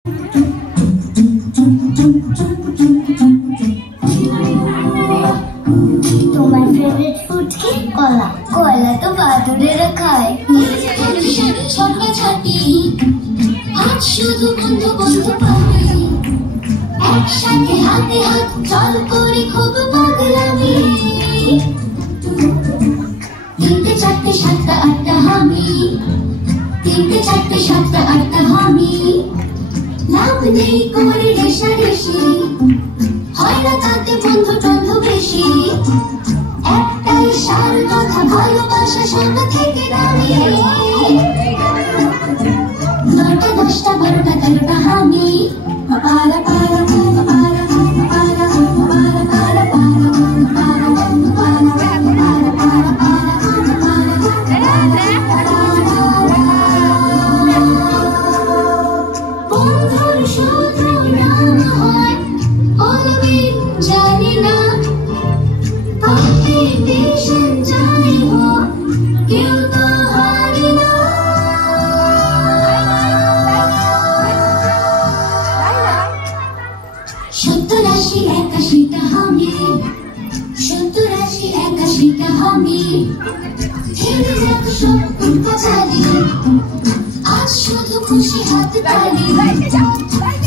তোমার favourite food কি? কলা। কলা তো বাদুড়েরা খায়। আজ শুধু বন্ধু বন্ধু পাবে, একসাথে হাতে হাত চল করে খুব পাগলামি। তিনটে চারটে সাতটা আটটা হামি, তিনটে চারটে সাতটা আটটা হামি। লাভ নেই করে রেশারেশি, হয় না তাতে বন্ধু টন্ধু বেশি। একটাই সার কথা, ভালোবাসা সব থেকে দামি। 9টা 10টা 12টা 13টা হামি। পারা পারা পারা পারা পারা পারা পারা বন্ধুর শুধু নাম হয় বলবেন জানি না, কম্পিটিশন জানি হোক কেউ তো হারে না। 70 80 81টা হামি, 70 80 81টা হামি। ছেড়ে যত সব উল্কাচালি, আজ শুধু খুশি হাত তালি।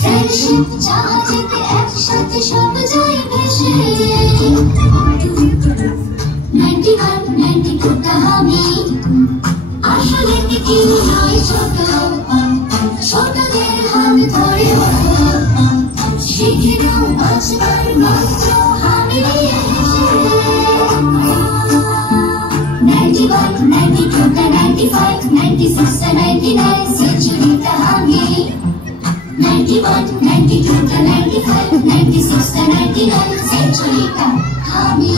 ফ্রেন্ডশিপ জাহাজেতে একসাথে সব যায় ভেসে। 91 92টা হামি, আসলে কি নয় ছোট, ছোটদের হাত ধরে ওঠো। শিখে নাও বাঁচবার মন্ত্র হামি নিয়ে হেসে। 91 92টা 95 96টা 99 সেঞ্চুরিটা হামি। 91 92টা 95 96টা 99 সেঞ্চুরিটা হামি।